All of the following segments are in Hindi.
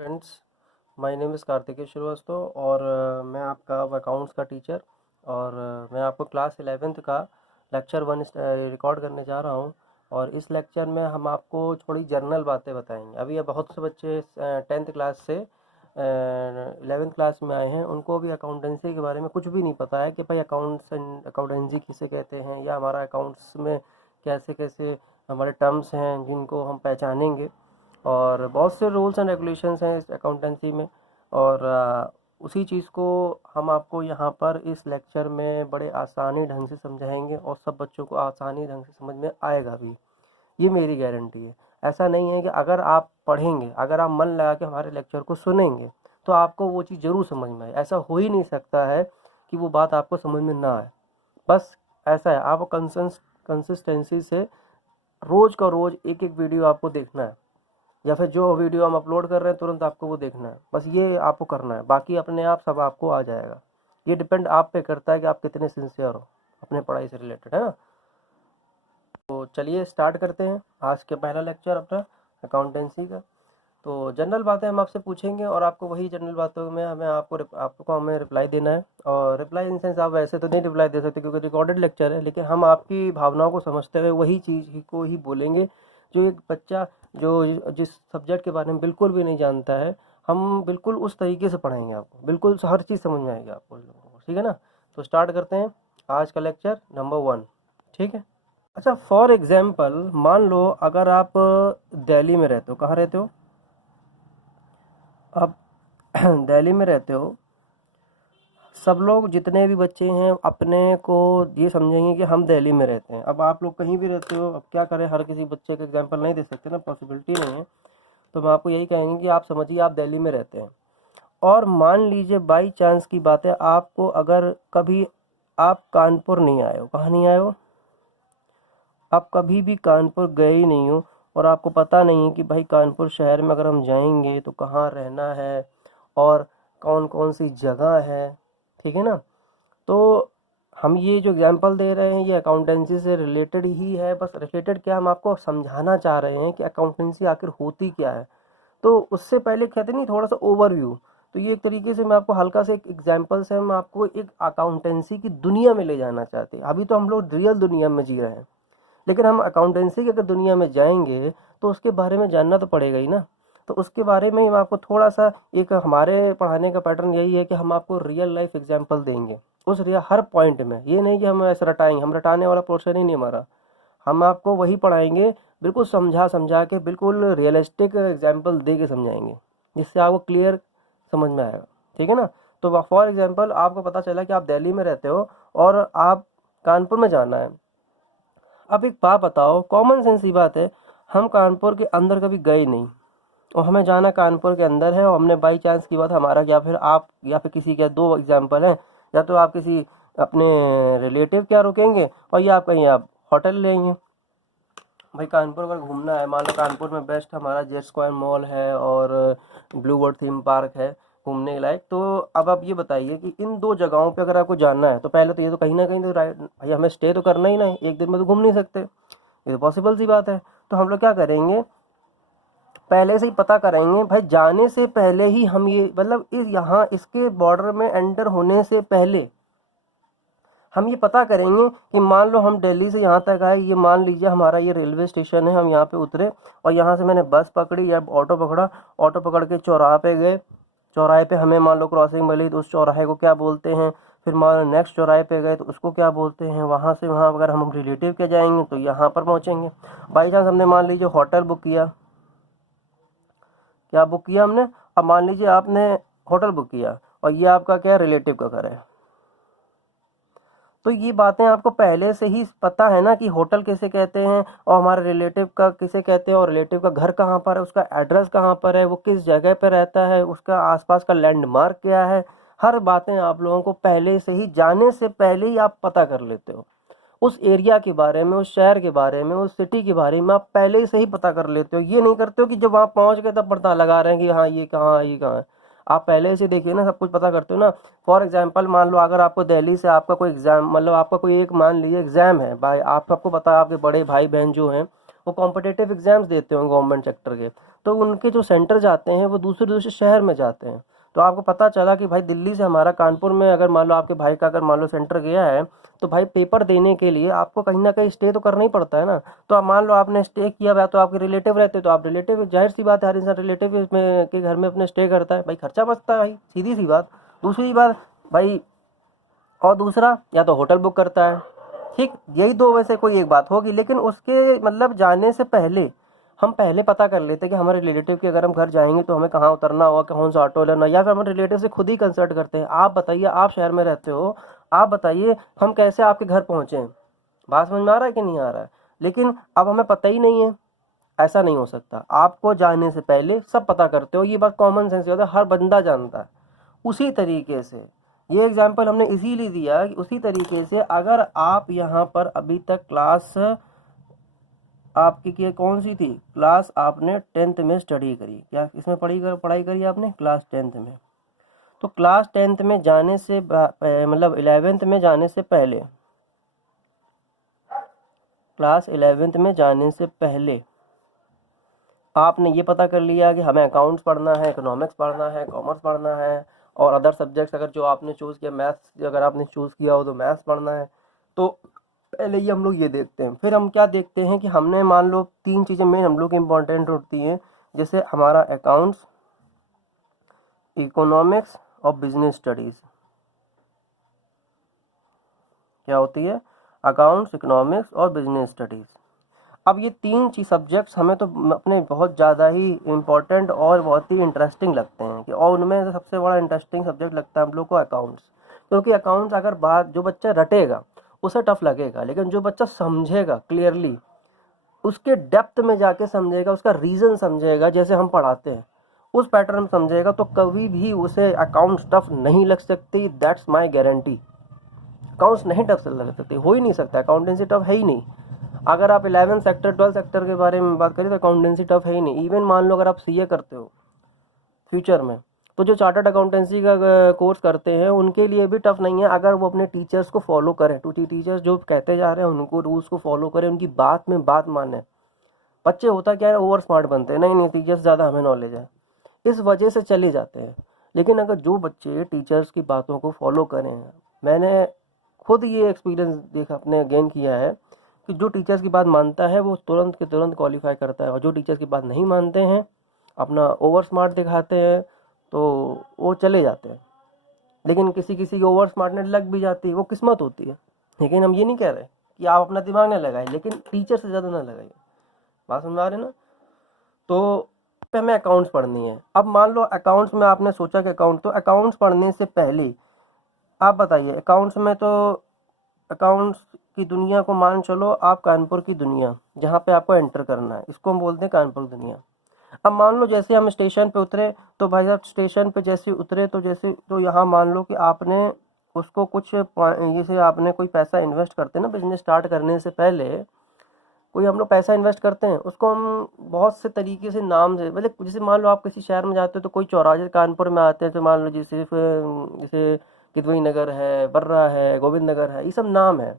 Friends, my name is Kartikeya Srivastava और मैं आपका अकाउंट्स का टीचर और मैं आपको क्लास 11th का लेक्चर 1 रिकॉर्ड करने जा रहा हूं। और इस लेक्चर में हम आपको थोड़ी जनरल बातें बताएंगे। अभी ये बहुत से बच्चे 10th क्लास से 11th क्लास में आए हैं, उनको भी अकाउंटेंसी के बारे में कुछ भी नहीं पता है कि भाई अकाउंटेंसी किसे कहते हैं या हमारा अकाउंट्स में कैसे कैसे हमारे टर्म्स हैं जिनको हम पहचानेंगे। और बहुत से रूल्स एंड रेगुलेशंस हैं इस अकाउंटेंसी में और उसी चीज़ को हम आपको यहाँ पर इस लेक्चर में बड़े आसानी ढंग से समझाएंगे और सब बच्चों को आसानी ढंग से समझ में आएगा भी, ये मेरी गारंटी है। ऐसा नहीं है कि अगर आप पढ़ेंगे, अगर आप मन लगा के हमारे लेक्चर को सुनेंगे तो आपको वो चीज़ ज़रूर समझ में आए। ऐसा हो ही नहीं सकता है कि वो बात आपको समझ में ना आए। बस ऐसा है, आपको कंसिस्टेंसी से रोज़ का रोज़ एक एक वीडियो आपको देखना है या फिर जो वीडियो हम अपलोड कर रहे हैं तुरंत आपको वो देखना है। बस ये आपको करना है, बाकी अपने आप सब आपको आ जाएगा। ये डिपेंड आप पे करता है कि आप कितने सिंसियर हो अपने पढ़ाई से रिलेटेड, है ना। तो चलिए स्टार्ट करते हैं आज के पहला लेक्चर अपना अकाउंटेंसी का। तो जनरल बातें हम आपसे पूछेंगे और आपको वही जनरल बातों में हमें रिप्लाई देना है। और रिप्लाई इन सेंस आप वैसे तो नहीं रिप्लाई दे सकते क्योंकि रिकॉर्डेड लेक्चर है, लेकिन हम आपकी भावनाओं को समझते हुए वही चीज़ को ही बोलेंगे जो एक बच्चा जो जिस सब्जेक्ट के बारे में बिल्कुल भी नहीं जानता है, हम बिल्कुल उस तरीके से पढ़ाएंगे आपको, बिल्कुल हर चीज़ समझ में आएगी आपको लोगों को, ठीक है ना। तो स्टार्ट करते हैं आज का लेक्चर नंबर 1, ठीक है। अच्छा, फॉर एग्जाम्पल मान लो अगर आप दिल्ली में रहते हो। कहाँ रहते हो आप? दिल्ली में रहते हो। सब लोग जितने भी बच्चे हैं अपने को ये समझेंगे कि हम दिल्ली में रहते हैं। अब आप लोग कहीं भी रहते हो, अब क्या करें, हर किसी बच्चे का एग्जांपल नहीं दे सकते ना, पॉसिबिलिटी नहीं है। तो मैं आपको यही कहेंगे कि आप समझिए आप दिल्ली में रहते हैं और मान लीजिए बाई चांस की बात है, आपको अगर कभी आप कानपुर नहीं आए हो। कहाँ नहीं आए हो? आप कभी भी कानपुर गए ही नहीं हो और आपको पता नहीं है कि भाई कानपुर शहर में अगर हम जाएंगे तो कहाँ रहना है और कौन कौन सी जगह है, ठीक है ना। तो हम ये जो एग्जांपल दे रहे हैं ये अकाउंटेंसी से रिलेटेड ही है। बस रिलेटेड क्या, हम आपको समझाना चाह रहे हैं कि अकाउंटेंसी आखिर होती क्या है। तो उससे पहले कहते नहीं थोड़ा सा ओवरव्यू, तो ये एक तरीके से मैं आपको हल्का से एक एग्जांपल से हम आपको एक अकाउंटेंसी की दुनिया में ले जाना चाहते हैं। अभी तो हम लोग रियल दुनिया में जी रहे हैं, लेकिन हम अकाउंटेंसी की अगर दुनिया में जाएंगे तो उसके बारे में जानना तो पड़ेगा ही ना। तो उसके बारे में ही आपको थोड़ा सा, एक हमारे पढ़ाने का पैटर्न यही है कि हम आपको रियल लाइफ एग्जांपल देंगे उस रियल हर पॉइंट में। ये नहीं कि हम ऐसे रटाएंगे, हम रटाने वाला पोर्शन ही नहीं हमारा। हम आपको वही पढ़ाएंगे, बिल्कुल समझा समझा के, बिल्कुल रियलिस्टिक एग्जाम्पल दे के समझाएंगे जिससे आपको क्लियर समझ में आएगा, ठीक है ना। तो फॉर एग्जाम्पल आपको पता चला कि आप दिल्ली में रहते हो और आप कानपुर में जाना है। अब एक बात बताओ, कॉमन सेंस की बात है, हम कानपुर के अंदर कभी गए नहीं और हमें जाना कानपुर के अंदर है और हमने बाई चांस की बात हमारा, या फिर आप या फिर किसी के, दो एग्जांपल हैं, या तो आप किसी अपने रिलेटिव क्या रुकेंगे और या आप कहीं आप होटल लेंगे। भाई कानपुर अगर घूमना है, मान लो कानपुर में बेस्ट हमारा जेट स्क्वायर मॉल है और ब्लू वर्ल्ड थीम पार्क है घूमने के लायक। तो अब आप ये बताइए कि इन दो जगहों पे अगर आपको जाना है तो पहले तो ये तो कहीं ना कहीं तो भाई हमें स्टे तो करना ही ना है, एक दिन में तो घूम नहीं सकते, ये तो पॉसिबल सी बात है। तो हम लोग क्या करेंगे, पहले से ही पता करेंगे भाई, जाने से पहले ही हम ये मतलब इस यहाँ इसके बॉर्डर में एंटर होने से पहले हम ये पता करेंगे कि मान लो हम दिल्ली से यहाँ तक आए, ये मान लीजिए हमारा ये रेलवे स्टेशन है, हम यहाँ पे उतरे और यहाँ से मैंने बस पकड़ी या ऑटो पकड़ा, ऑटो पकड़ के चौराहे पे गए, चौराहे पे हमें मान लो क्रॉसिंग मिली तो उस चौराहे को क्या बोलते हैं, फिर मान लो नेक्स्ट चौराहे पे गए तो उसको क्या बोलते हैं, वहाँ से वहाँ अगर हम रिलेटिव के जाएंगे तो यहाँ पर पहुँचेंगे। बाई चांस हमने मान लीजिए होटल बुक किया, क्या बुक किया हमने, अब मान लीजिए आपने होटल बुक किया और ये आपका क्या रिलेटिव का घर है, तो ये बातें आपको पहले से ही पता है ना कि होटल किसे कहते हैं और हमारे रिलेटिव का किसे कहते हैं और रिलेटिव का घर कहाँ पर है, उसका एड्रेस कहाँ पर है, वो किस जगह पर रहता है, उसका आसपास का लैंडमार्क क्या है। हर बातें आप लोगों को पहले से ही, जाने से पहले ही आप पता कर लेते हो। उस एरिया के बारे में, उस शहर के बारे में, उस सिटी के बारे में आप पहले से ही पता कर लेते हो। ये नहीं करते हो कि जब आप पहुंच गए तब पता लगा रहे हैं कि हाँ ये कहाँ है, ये कहाँ है। आप पहले से देखिए ना, सब कुछ पता करते हो ना। फॉर एग्जांपल मान लो अगर आपको दिल्ली से आपका कोई एग्जाम, मतलब आपका कोई एक मान लीजिए एग्जाम है, भाई आप सबको पता है आपके बड़े भाई बहन जो हैं वो कॉम्पिटिटिव एग्जाम्स देते हो गवर्नमेंट सेक्टर के, तो उनके जो सेंटर जाते हैं वो दूसरे दूसरे शहर में जाते हैं। तो आपको पता चला कि भाई दिल्ली से हमारा कानपुर में अगर मान लो आपके भाई का अगर मान लो सेंटर गया है, तो भाई पेपर देने के लिए आपको कहीं ना कहीं स्टे तो करना ही पड़ता है ना। तो अब मान लो आपने स्टे किया हुआ, तो आपके रिलेटिव रहते, तो आप रिलेटिव, जाहिर सी बात है हर इंसान रिलेटिव में के घर में अपने स्टे करता है, भाई खर्चा बचता है भाई, सीधी सी बात। दूसरी बात भाई, और दूसरा या तो होटल बुक करता है, ठीक, यही दो में से कोई एक बात होगी। लेकिन उसके मतलब जाने से पहले हम पहले पता कर लेते हैं कि हमारे रिलेटिव के अगर हम घर जाएंगे तो हमें कहाँ उतरना होगा, कौन सा ऑटो लेना, या फिर हम रिलेटिव से खुद ही कंसल्ट करते हैं। आप बताइए, आप शहर में रहते हो, आप बताइए हम कैसे आपके घर पहुँचे। बात समझ में आ रहा है कि नहीं आ रहा है? लेकिन अब हमें पता ही नहीं है, ऐसा नहीं हो सकता। आपको जाने से पहले सब पता करते हो, ये बात कॉमन सेंस होता है, हर बंदा जानता है। उसी तरीके से ये एग्जाम्पल हमने इसीलिए दिया कि उसी तरीके से अगर आप यहाँ पर अभी तक क्लास आपकी की कौन सी थी, क्लास आपने 10th में स्टडी करी, क्या इसमें पढ़ाई करी आपने क्लास 10th में। तो क्लास 10th में जाने से मतलब 11th में जाने से पहले, क्लास 11th में जाने से पहले आपने ये पता कर लिया कि हमें अकाउंट्स पढ़ना है, इकोनॉमिक्स पढ़ना है, कॉमर्स पढ़ना है, और अदर सब्जेक्ट्स अगर जो आपने चूज़ किया, मैथ्स अगर आपने चूज़ किया हो तो मैथ्स पढ़ना है। तो पहले ही हम लोग ये देखते हैं। फिर हम क्या देखते हैं कि हमने मान लो 3 चीज़ें मेन हम लोग इम्पॉर्टेंट होती हैं, जैसे हमारा अकाउंट्स, इकोनॉमिक्स और बिजनेस स्टडीज़। क्या होती है? अकाउंट्स, इकोनॉमिक्स और बिजनेस स्टडीज़। अब ये 3 चीज सब्जेक्ट्स हमें तो अपने बहुत ज़्यादा ही इम्पोर्टेंट और बहुत ही इंटरेस्टिंग लगते हैं कि, और उनमें से सबसे बड़ा इंटरेस्टिंग सब्जेक्ट लगता है हम लोग को अकाउंट्स। क्योंकि अकाउंट्स अगर बात जो बच्चा रटेगा उसे टफ लगेगा, लेकिन जो बच्चा समझेगा क्लियरली, उसके डेप्थ में जाके समझेगा, उसका रीज़न समझेगा, जैसे हम पढ़ाते हैं उस पैटर्न में समझेगा, तो कभी भी उसे अकाउंट्स टफ नहीं लग सकती। That's my guarantee. अकाउंट्स नहीं टफ लग सकती, हो ही नहीं सकता, अकाउंटेंसी टफ है ही नहीं। अगर आप 11 सेक्टर 12 सेक्टर के बारे में बात करें तो अकाउंटेंसी टफ है ही नहीं। इवन मान लो अगर आप सीए करते हो फ्यूचर में, तो जो चार्टर्ड अकाउंटेंसी का कोर्स करते हैं उनके लिए भी टफ नहीं है, अगर वो अपने टीचर्स को फॉलो करें। टीचर्स जो कहते जा रहे हैं उनको रूल्स को फॉलो करें, उनकी बात में बात माने। बच्चे होता क्या है, ओवर स्मार्ट बनते हैं, नहीं नहीं टीचर्स ज़्यादा हमें नॉलेज है, इस वजह से चले जाते हैं। लेकिन अगर जो बच्चे टीचर्स की बातों को फॉलो करें, मैंने खुद ये एक्सपीरियंस देखा, अपने गेन किया है कि जो टीचर्स की बात मानता है वो तुरंत के तुरंत क्वालिफाई करता है, और जो टीचर्स की बात नहीं मानते हैं, अपना ओवर स्मार्ट दिखाते हैं, तो वो चले जाते हैं। लेकिन किसी किसी की ओवर स्मार्टनेस लग भी जाती है, वो किस्मत होती है। लेकिन हम ये नहीं कह रहे कि आप अपना दिमाग ना लगाए, लेकिन टीचर से ज़्यादा ना लगाइए। बात समझ आ रही ना? तो पे हमें अकाउंट्स पढ़नी है। अब मान लो अकाउंट्स में आपने सोचा कि अकाउंट, तो अकाउंट्स पढ़ने से पहले आप बताइए, अकाउंट्स में तो अकाउंट्स की दुनिया को मान चलो आप कानपुर की दुनिया, जहाँ पे आपको एंटर करना है, इसको हम बोलते हैं कानपुर दुनिया। अब मान लो जैसे हम स्टेशन पे उतरे, तो भाई साहब स्टेशन पे जैसे उतरे तो जैसे, तो यहाँ मान लो कि आपने उसको कुछ जैसे आपने कोई पैसा इन्वेस्ट करते हैं ना, बिजनेस स्टार्ट करने से पहले कोई हम लोग पैसा इन्वेस्ट करते हैं, उसको हम बहुत से तरीके से नाम से, मतलब जैसे मान लो आप किसी शहर में जाते हो तो कोई चौराहे कानपुर में आते हैं, तो मान लो जैसे किदवई नगर है, बर्रा है, गोविंद नगर है, ये सब नाम है,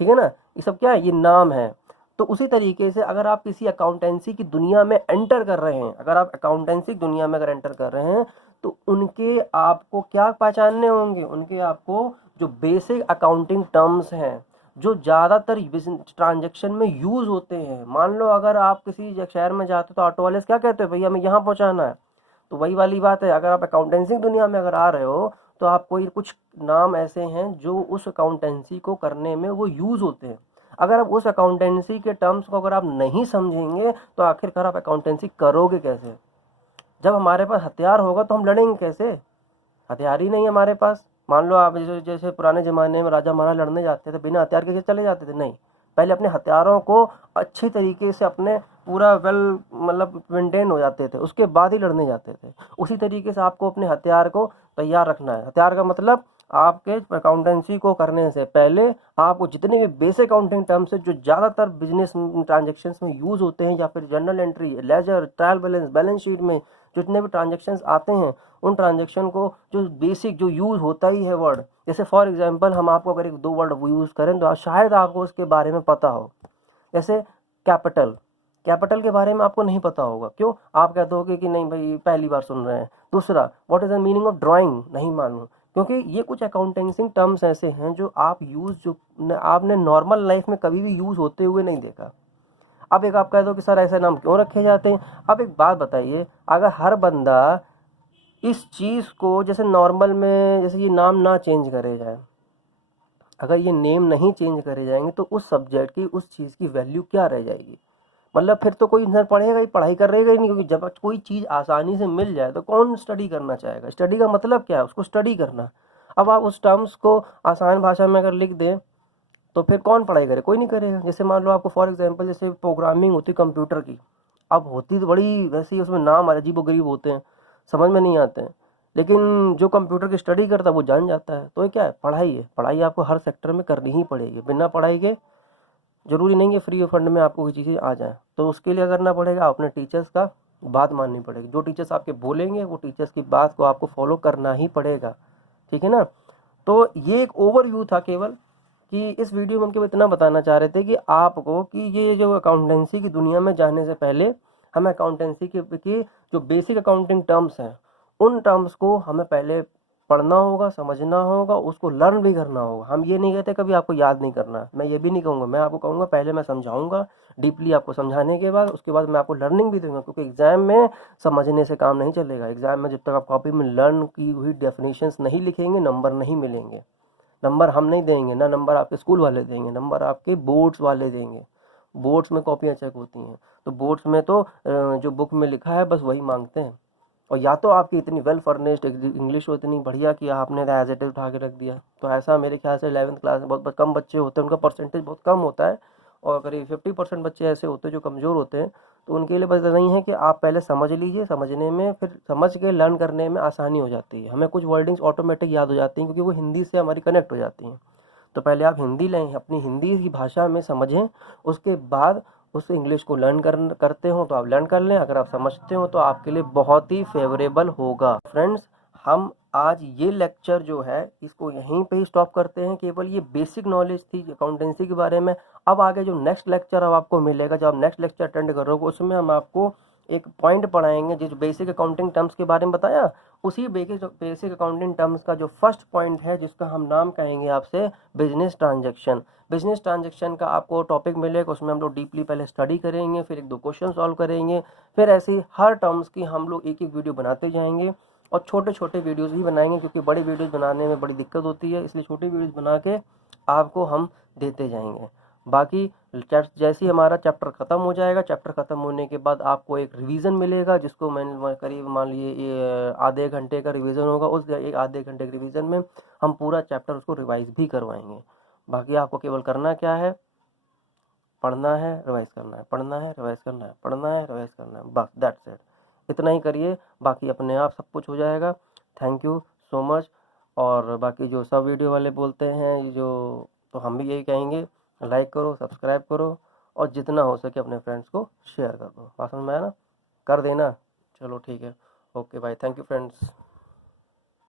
ठीक है ना, ये सब क्या है, ये नाम है। तो उसी तरीके से अगर आप किसी अकाउंटेंसी की दुनिया में एंटर कर रहे हैं, अगर आप अकाउंटेंसी दुनिया में अगर एंटर कर रहे हैं, तो उनके आपको क्या पहचानने होंगे, उनके आपको जो बेसिक अकाउंटिंग टर्म्स हैं, जो ज़्यादातर ट्रांजेक्शन में यूज़ होते हैं। मान लो अगर आप किसी शहर में जाते हो तो ऑटो वाले क्या कहते हैं, भैया हमें यहाँ पहुँचाना है। तो वही वाली बात है, अगर आप अकाउंटेंसी दुनिया में अगर आ रहे हो, तो आप कोई कुछ नाम ऐसे हैं जो उस अकाउंटेंसी को करने में वो यूज़ होते हैं। अगर आप उस अकाउंटेंसी के टर्म्स को अगर आप नहीं समझेंगे, तो आखिरकार आप अकाउंटेंसी करोगे कैसे? जब हमारे पास हथियार होगा तो हम लड़ेंगे कैसे? हथियार ही नहीं है हमारे पास। मान लो आप जैसे जैसे पुराने ज़माने में राजा महाराजा लड़ने जाते थे, बिना हथियार के चले जाते थे? नहीं, पहले अपने हथियारों को अच्छी तरीके से अपने पूरा वेल मतलब मेंटेन हो जाते थे, उसके बाद ही लड़ने जाते थे। उसी तरीके से आपको अपने हथियार को तैयार रखना है। हथियार का मतलब आपके अकाउंटेंसी को करने से पहले आपको जितने भी बेसिक अकाउंटिंग टर्म्स है जो ज़्यादातर बिजनेस ट्रांजेक्शन्स में यूज़ होते हैं, या फिर journal entry, ledger, trial balance, balance sheet में जितने भी ट्रांजेक्शन्स आते हैं, उन ट्रांजेक्शन को जो बेसिक जो यूज़ होता ही है वर्ड, जैसे फॉर एग्जांपल हम आपको अगर एक दो वर्ड यूज़ करें तो शायद आपको उसके बारे में पता हो। जैसे कैपिटल, कैपिटल के बारे में आपको नहीं पता होगा, क्यों? आप कहते होगे कि नहीं भाई पहली बार सुन रहे हैं। दूसरा, what is the meaning of drawing, नहीं मालूम, क्योंकि ये कुछ अकाउंटेंसी टर्म्स ऐसे हैं जो आप आपने नॉर्मल लाइफ में कभी भी यूज होते हुए नहीं देखा। अब एक आप कह दो कि सर ऐसे नाम क्यों रखे जाते हैं। अब एक बात बताइए, अगर हर बंदा इस चीज़ को जैसे नॉर्मल में जैसे ये नाम ना चेंज करे जाए, अगर ये नेम नहीं चेंज करे जाएंगे तो उस सब्जेक्ट की, उस चीज़ की वैल्यू क्या रह जाएगी? मतलब फिर तो कोई इंसान पढ़ेगा ही, पढ़ाई करेगा ही नहीं, क्योंकि जब कोई चीज़ आसानी से मिल जाए तो कौन स्टडी करना चाहेगा? स्टडी का मतलब क्या है? उसको स्टडी करना। अब आप उस टर्म्स को आसान भाषा में अगर लिख दें तो फिर कौन पढ़ाई करे? कोई नहीं करेगा। जैसे मान लो आपको फॉर एग्जांपल जैसे प्रोग्रामिंग होती कंप्यूटर की, अब होती तो बड़ी वैसे ही, उसमें नाम अजीबोगरीब होते हैं, समझ में नहीं आते हैं, लेकिन जो कंप्यूटर की स्टडी करता है वो जान जाता है। तो ये क्या है? पढ़ाई है। पढ़ाई आपको हर सेक्टर में करनी ही पड़ेगी। बिना पढ़ाई के जरूरी नहीं है फ्री फंड में आपको कोई चीज़ें आ जाए, तो उसके लिए करना पड़ेगा अपने टीचर्स का बात माननी पड़ेगी। जो टीचर्स आपके बोलेंगे वो टीचर्स की बात को आपको फॉलो करना ही पड़ेगा, ठीक है ना? तो ये एक ओवरव्यू था केवल, कि इस वीडियो में हम केवल इतना बताना चाह रहे थे कि आपको कि ये जो अकाउंटेंसी की दुनिया में जाने से पहले हमें अकाउंटेंसी की जो बेसिक अकाउंटिंग टर्म्स हैं उन टर्म्स को हमें पहले पढ़ना होगा, समझना होगा, उसको लर्न भी करना होगा। हम ये नहीं कहते कभी आपको याद नहीं करना, मैं ये भी नहीं कहूँगा। मैं आपको कहूँगा पहले मैं समझाऊंगा डीपली, आपको समझाने के बाद उसके बाद मैं आपको लर्निंग भी दूंगा, क्योंकि एग्जाम में समझने से काम नहीं चलेगा। एग्जाम में जब तक आप कॉपी में लर्न की हुई डेफिनेशंस नहीं लिखेंगे नंबर नहीं मिलेंगे। नंबर हम नहीं देंगे ना, नंबर आपके स्कूल वाले देंगे, नंबर आपके बोर्ड्स वाले देंगे। बोर्ड्स में कॉपियाँ चेक होती हैं, तो बोर्ड्स में तो जो बुक में लिखा है बस वही मांगते हैं। और या तो आपकी इतनी वेल फर्निश्ड इंग्लिश हो इतनी बढ़िया कि आपने एज इट इज उठा के रख दिया, तो ऐसा मेरे ख्याल से 11th क्लास में बहुत कम बच्चे होते हैं, उनका परसेंटेज बहुत कम होता है, और करीब 50% बच्चे ऐसे होते हैं जो कमज़ोर होते हैं। तो उनके लिए बस इतना ही है कि आप पहले समझ लीजिए, समझने में फिर समझ के लर्न करने में आसानी हो जाती है। हमें कुछ वर्डिंग्स ऑटोमेटिक याद हो जाती हैं क्योंकि वो हिंदी से हमारी कनेक्ट हो जाती हैं। तो पहले आप हिंदी लें, अपनी हिंदी की भाषा में समझें, उसके बाद उस इंग्लिश को करते हो तो आप लर्न कर लें। अगर आप समझते हो तो आपके लिए बहुत ही फेवरेबल होगा। फ्रेंड्स, हम आज ये लेक्चर जो है इसको यहीं पे ही स्टॉप करते हैं। केवल ये बेसिक नॉलेज थी अकाउंटेंसी के बारे में। अब आगे जो नेक्स्ट लेक्चर अब आपको मिलेगा, जब आप नेक्स्ट लेक्चर अटेंड करोगे, उसमें हम आपको एक पॉइंट पढ़ाएंगे जिस बेसिक अकाउंटिंग टर्म्स के बारे में बताया, उसी बेसिक अकाउंटिंग टर्म्स का जो फर्स्ट पॉइंट है, जिसका हम नाम कहेंगे आपसे बिजनेस ट्रांजैक्शन। बिजनेस ट्रांजैक्शन का आपको टॉपिक मिलेगा, उसमें हम लोग डीपली पहले स्टडी करेंगे, फिर 1-2 क्वेश्चन सॉल्व करेंगे, फिर ऐसे ही हर टर्म्स की हम लोग एक एक वीडियो बनाते जाएंगे, और छोटे छोटे वीडियोस भी बनाएंगे, क्योंकि बड़ी वीडियोस बनाने में बड़ी दिक्कत होती है, इसलिए छोटी वीडियोस बना के आपको हम देते जाएंगे। बाकी जैसे ही हमारा चैप्टर ख़त्म हो जाएगा, चैप्टर ख़त्म होने के बाद आपको एक रिवीजन मिलेगा, जिसको मैं करीब मान लीजिए ये आधे घंटे का रिवीजन होगा। उस एक आधे घंटे के रिवीजन में हम पूरा चैप्टर उसको रिवाइज भी करवाएंगे। बाकी आपको केवल करना क्या है, पढ़ना है, रिवाइज करना है, पढ़ना है, रिवाइज करना है, पढ़ना है, रिवाइज करना है, बस दैट्स इट। इतना ही करिए, बाकी अपने आप सब कुछ हो जाएगा। Thank you so much. और बाकी जो सब वीडियो वाले बोलते हैं जो, तो हम भी यही कहेंगे, लाइक करो, सब्सक्राइब करो, और जितना हो सके अपने फ्रेंड्स को शेयर कर दो। बात समझ में आया ना? कर देना। चलो ठीक है, okay bye, thank you friends.